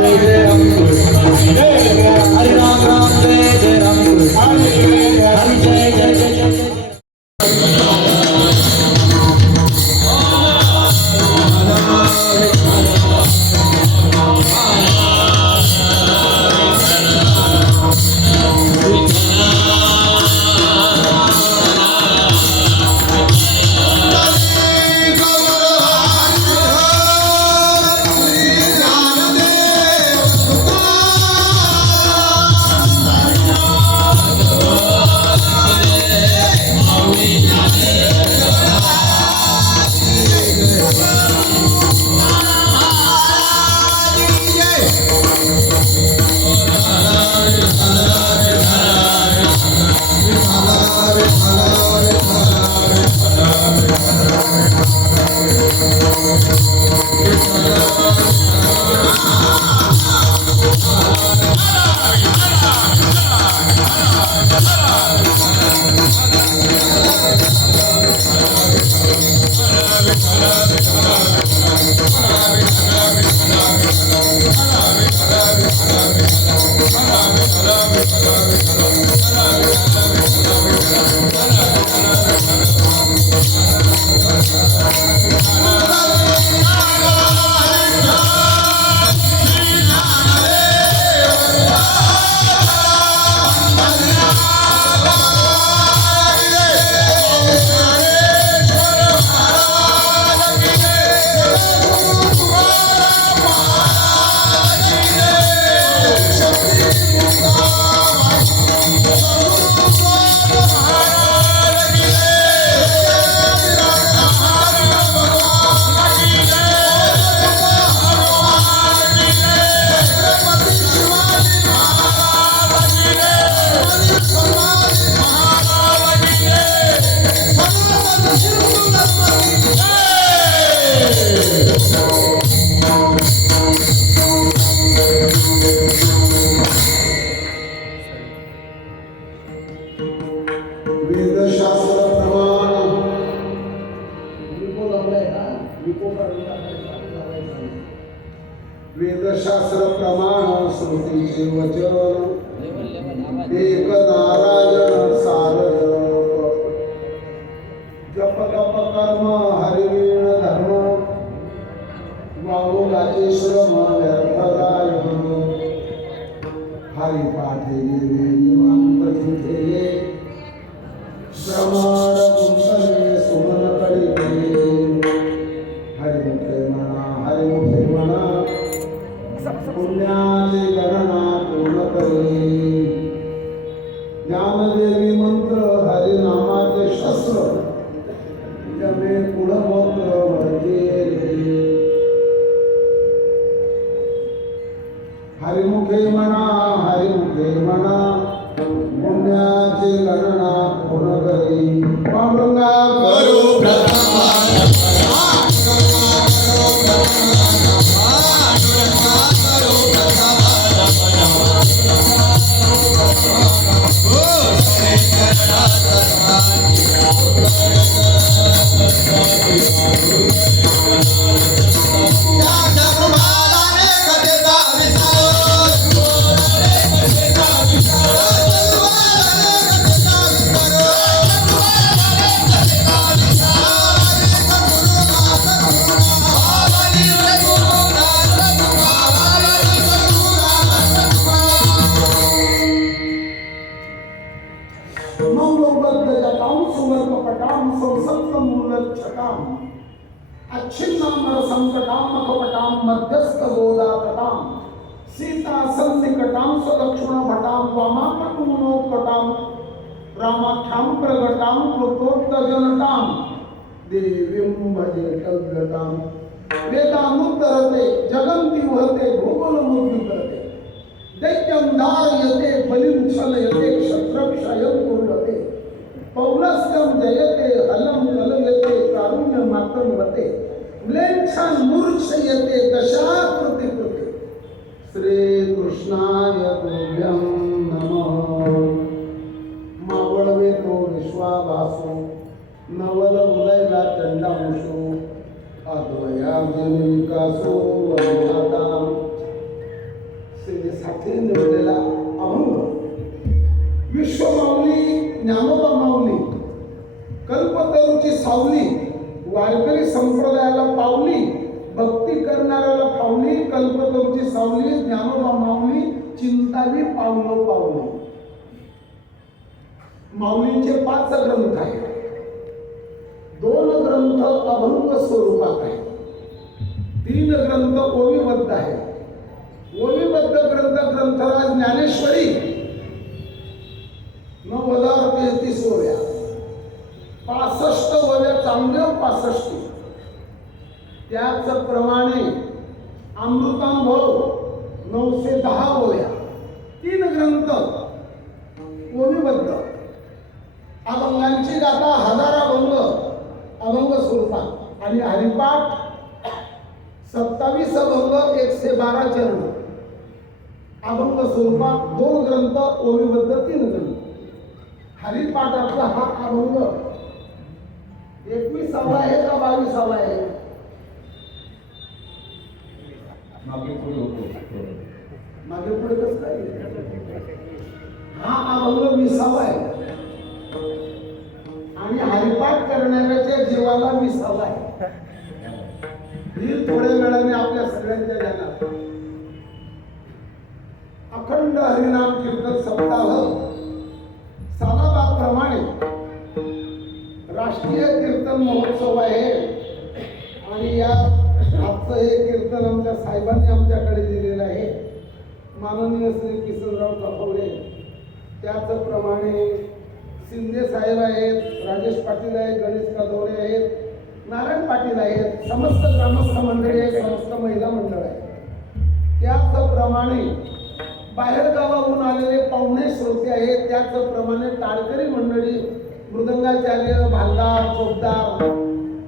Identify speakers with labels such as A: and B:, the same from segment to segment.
A: জয় জয়
B: वेदशास्त्र प्रमाण विपो लावलाय विपो काढून टाकायचा, वेदशास्त्र प्रमाण स्मृतीचे वचन एक नारायण सार जप तप कर्म हरिवीण धर्म वाहुलाचे श्रम व्यर्थदाय हरिपाठे गेले निवांत तिथे श्रमण कुंतले सुमन कळिते हरिमुखे म्हणा हरिमुखे म्हणा पुण्याची पुण्याची गणना पूर्ण करी पांडुरंगा करू मौलबद्धजटां संकटाम अच्छिन्नामर संकटाम अकपटाम मध्यस्थ बोधातताम सीता संनिकटाम सलक्षण भटाम वामापटु मनोत्कटाम रामाख्याम प्रगटाम कृतोत्तजनताम देवीं भजे कव्यताम वेदामुद्धरते जगन्ति वहते भूगोलमुद्युतरते दैत्यं धारयते बलिं क्षणयते क्षत्रक्षयं कुर्वते। पौनस्त्यं जयते कारुण्यमातन्वते म्लेच्छान् मूर्छयते दशाकृति कृते. श्रीकृष्णाय गोव्यम नमः. मावळवे तो विश्वाभासो नवल उदयला चंडांशो अद्वया विकासो वनमाता साठी निवडलेला अभंग विश्वमाऊली ज्ञानोबा माऊली कल्पतरूची सावली वारकरी संप्रदायाला पावली भक्ती करणाऱ्याला पावली कल्पतरूची सावली ज्ञानोबा माऊली चिंतावी पावलं पावली. माऊलींचे पाच ग्रंथ आहेत. दोन ग्रंथ अभंग स्वरूपात आहेत. तीन ग्रंथ ओवीबद्ध आहेत. ओवीबद्ध ग्रंथ ग्रंथराज ज्ञानेश्वरी. नऊ हजार तेहतीस ओव्या पासष्ट ओव्या चांगल्या पासष्ट त्याचप्रमाणे अमृतांभव नऊशे दहा ओव्या तीन ग्रंथ कोणीबद्ध अभंगांची गाथा हजार अभंग अभंग स्वरूपात. आणि हरिपाठ सत्तावीस अभंग एकशे बारा चरण. अभंग स्वरूपात दोन ग्रंथ ओवीबद्ध तीन ग्रंथ. हरिपाठातला हा अभंग एकविसावा आहे का बावीसावा आहे
A: मागे पुढे होतो.
B: मागे पुढे कसं काय हा अभंग विसावा आहे आणि हरिपाठ करणाऱ्याच्या जीवाला विसावा आहे ही थोड्या वेळाने आपल्या सगळ्यांच्या ध्यानात अखंड हरिनाम कीर्तन सप्ताह. सालाबाप्रमाणे राष्ट्रीय कीर्तन महोत्सव आहे. आणि या आजचं हे कीर्तन आमच्या साहेबांनी आमच्याकडे दिलेलं आहे. माननीय श्री किशनराव कफवडे त्याचप्रमाणे शिंदे साहेब आहेत राजेश पाटील आहेत गणेश कादवरे आहेत नारायण पाटील आहेत समस्त ग्रामस्थ मंडळी आहे समस्त महिला मंडळ आहे त्याचप्रमाणे बाहेर गावाहून आलेले पाहुणे श्रोते आहेत त्याचप्रमाणे टाळकरी मंडळी मृदंगाचार्य भालदार चोपदार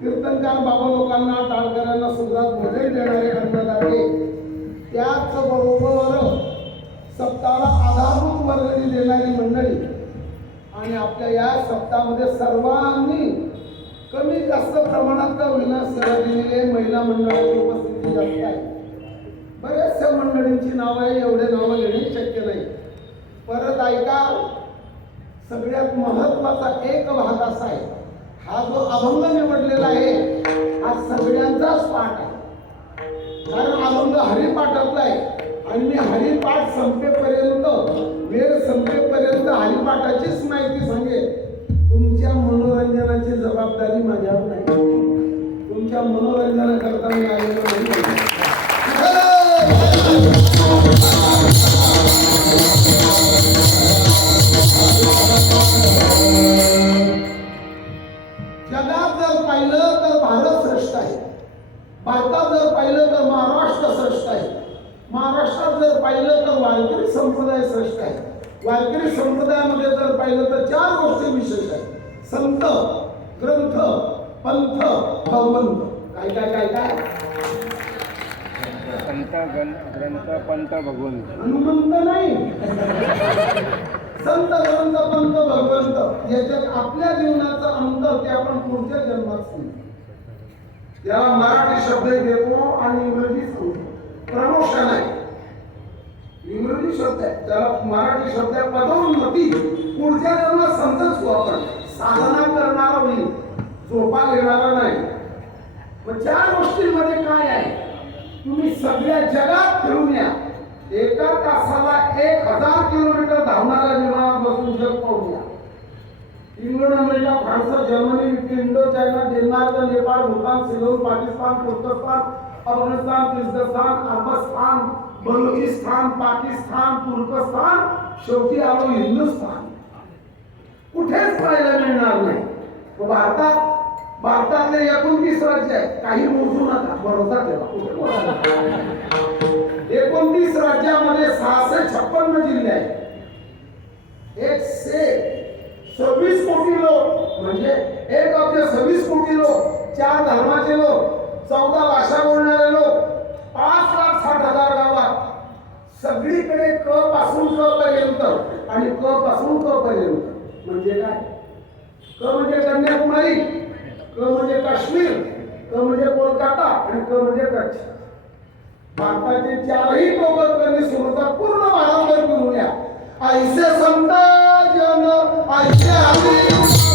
B: कीर्तनकार बाबा लोकांना टाळकऱ्यांना सुद्धा भोजन देणारे अन्नदाते त्याचबरोबर सप्ताहाला आधारभूत वर्गणी देणारी मंडळी. आणि आपल्या या सप्ताहामध्ये सर्वांनी कमी जास्त प्रमाणात का विना सेवा दिलेली महिला मंडळाची उपस्थिती जास्त आहे. बऱ्याचशा मंडळींची नावं आहे एवढे नावं घेणे शक्य नाही. परत ऐका सगळ्यात महत्त्वाचा एक भाग असा आहे. हा जो अभंग निवडलेला आहे हा सगळ्यांचाच पाठ आहे. कारण अभंग हरिपाठातला आहे. आणि मी हरिपाठ संपेपर्यंत वेळ संपेपर्यंत हरिपाठाचीच माहिती सांगेन. तुमच्या मनोरंजनाची जबाबदारी माझ्यावर नाही. तुमच्या मनोरंजनाकरता मी आलेलो जर पाहिलं तर वारकरी संप्रदाय श्रेष्ठ आहे. वारकरी संप्रदायामध्ये जर पाहिलं तर चार गोष्टी विशेष आहेत. संत ग्रंथ पंथ भगवंत. काय काय काय काय?
C: संत ग्रंथ पंत भगवंत.
B: हनुमंत नाही. संत ग्रंथ पंत भगवंत. याच्यात आपल्या जीवनाचा अंत ते आपण पुढच्या जन्मात सांगतो याला मराठी शब्द देतो आणि इंग्रजी सांगतो प्रमोशन आहे. इंग्रजी शब्द आहे. त्याला मराठी शब्द आहे. पदोन्नती पुढच्या जन्मात समजत आपण. साधना करणारा होईल झोपा घेणारा नाही. मग चार गोष्टींमध्ये काय आहे? तुम्ही सगळ्या जगात फिरून या. एका तासाला एक हजार किलोमीटर धावणाऱ्या विमानात बसून जग पाहू या. England America France Germany Indo China Denmark Nepal Bhutan Ceylon Pakistan तुर्कस्तान अफगाणिस्तान किर्गिस्तान अफगाणिस्तान बलुचिस्तान पाकिस्तान तुर्कस्तान शेवटी आलो हिंदुस्थान. कुठेच पाहायला मिळणार नाही. भारतात भारतातले एकोणतीस राज्य आहेत. काही मोजू नका. भरोसा ठेवा. एकोणतीस राज्यामध्ये सहाशे छप्पन्न जिल्हे आहेत. एकशे सव्वीस कोटी लोक म्हणजे एक अब्ज सव्वीस कोटी लोक चार धर्माचे लोक चौदा भाषा बोलणारे लोक पाच लाख साठ हजार सगळीकडे क पासून क पर्यंत आणि क पासून क पर्यंत. म्हणजे काय? क म्हणजे कन्याकुमारी क म्हणजे काश्मीर क म्हणजे कोलकाता आणि क म्हणजे कच्छ. भारताचे चारही गोबरकरणी सुरुवात पूर्ण महाराष्ट्र करून ऐसे समजा जन ऐसे आम्ही.